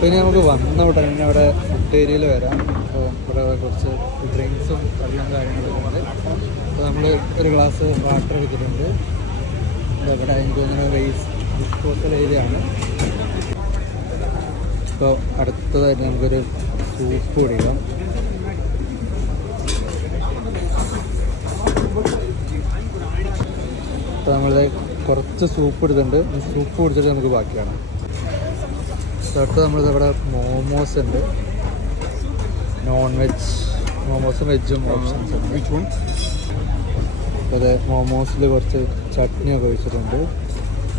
പിന്നെ നമുക്ക് വന്ന ഉടനെ തന്നെ അവിടെ ഫുഡ് ഏരിയയിൽ വരാം. അപ്പോൾ ഇവിടെ കുറച്ച് ഡ്രിങ്ക്സും വെള്ളം കാര്യങ്ങളൊക്കെ ഉണ്ട്. അപ്പോൾ നമ്മൾ ഒരു ഗ്ലാസ് വാട്ടർ എടുത്തിട്ടുണ്ട്. ഇവിടെ എനിക്ക് തോന്നുന്നത് വേസ്റ്റ് ഡിസ്പോസൽ ഏരിയ ആണ്. അപ്പോൾ അടുത്തതായിട്ട് നമുക്കൊരു സൂപ്പ് കുടിക്കാം. അപ്പോൾ നമ്മളിത് കുറച്ച് സൂപ്പ് എടുത്തിട്ടുണ്ട്. സൂപ്പ് കുടിച്ചിട്ട് നമുക്ക് ബാക്കിയാണ്. അടുത്ത് നമ്മളിത് ഇവിടെ മോമോസ് ഉണ്ട്. നോൺ വെജ് മോമോസും വെജും ഓപ്ഷൻസ് ഉണ്ട്. അപ്പോൾ അത് മോമോസിൽ കുറച്ച് ചട്നിയൊക്കെ ഒഴിച്ചിട്ടുണ്ട്.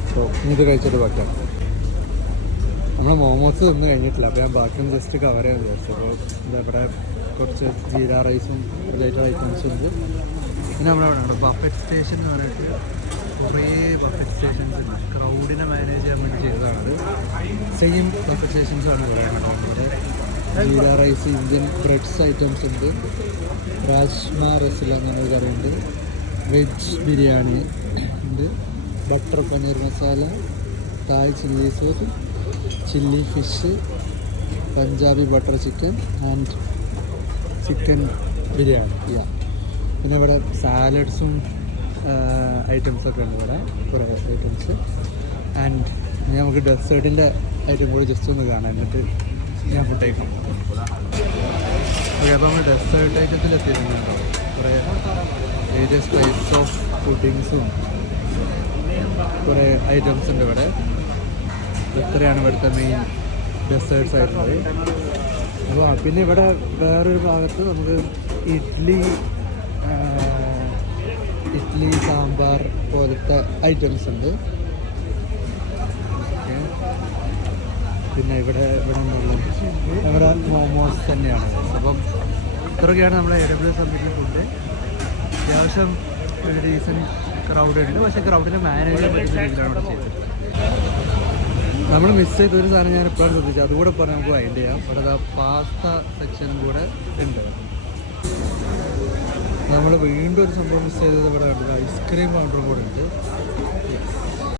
അപ്പോൾ ഇത് കഴിച്ചിട്ട് ബാക്കിയാണ്. നമ്മൾ മോമോസ് തിന്ന് കഴിഞ്ഞിട്ടില്ല. അപ്പോൾ ഞാൻ ബാക്കിയൊന്ന് ജസ്റ്റ് കവർ ചെയ്യാൻ വിചാരിച്ചു. അപ്പോൾ ഇവിടെ കുറച്ച് ജീര റൈസും റിലേറ്റഡ് ഐറ്റംസും ഉണ്ട്. പിന്നെ നമ്മളവിടെ ബഫറ്റ് സ്റ്റേഷൻ എന്ന് പറഞ്ഞിട്ട് കുറേ ബഫറ്റ് സ്റ്റേഷൻസ് ഉണ്ട്. ക്രൗഡിനെ മാനേജ് ചെയ്യാൻ വേണ്ടി ചെയ്തതാണത്. സെയിം ബഫറ്റ് സ്റ്റേഷൻസാണ് ഇവിടെ. Jeera rice, Indian breads items ഉണ്ട്. രാജ്മ റസിൽ അങ്ങനെ ഒരു കറിയുണ്ട്. വെജ് ബിരിയാണി ഉണ്ട്. Butter paneer masala, Thai chilli sauce, chilli fish, Punjabi butter chicken and chicken biryani. പിന്നെ ഇവിടെ സാലഡ്സും ഐറ്റംസൊക്കെ ഉണ്ട്. ഇവിടെ കുറേ ഐറ്റംസ്. ആൻഡ് ഇനി നമുക്ക് ഡെസേർട്ടിൻ്റെ ഐറ്റം കൂടി ജസ്റ്റ് ഒന്ന് കാണാം. എന്നിട്ട് ഞാൻ ഫുഡ് കഴിക്കാം. ഓക്കെ, അപ്പോൾ നമ്മൾ ഡെസേർട്ട് ഐറ്റത്തിൽ എത്തിയിട്ടുണ്ടോ. കുറേ വേരിയസ് ടൈപ്സ് ഓഫ് പുഡിങ്സും കുറേ ഐറ്റംസ് ഉണ്ട് ഇവിടെ. ഇത്രയാണ് ഇവിടുത്തെ മെയിൻ ഡെസേർട്ട്സ് ആയിട്ടുള്ളത്. അപ്പോൾ പിന്നെ ഇവിടെ വേറൊരു ഭാഗത്ത് നമുക്ക് ഇഡ്ഡലി സാമ്പാർ പോലത്തെ ഐറ്റംസ് ഉണ്ട്. പിന്നെ ഇവിടെ നമ്മുടെ മോമോസ് തന്നെയാണ്. അപ്പം ഇത്രയൊക്കെയാണ് നമ്മുടെ AWS സബ്മിറ്റിലെ ഫുഡ്. അത്യാവശ്യം ഒരു ഡീസൻറ്റ് ക്രൗഡ് ഉണ്ട്. പക്ഷേ ക്രൗഡിനെ മാനേജ് ചെയ്യാൻ പറ്റുന്ന രീതിയിലാണ് ഇവിടെ ചെയ്തത്. നമ്മൾ മിസ് ചെയ്ത ഒരു സാധനം ഞാൻ എപ്പോഴും ശ്രദ്ധിച്ചു, അതുകൂടെ പറഞ്ഞാൽ നമുക്ക് വൈൻഡ് ചെയ്യാം. അവിടെ പാസ്ത സെക്ഷനും കൂടെ ഉണ്ട്. നമ്മൾ വീണ്ടും ഒരു സംഭവം മിസ് ചെയ്തത് ഇവിടെ ഉണ്ട്. ഐസ്ക്രീം കൗണ്ടറും കൂടെ ഉണ്ട്.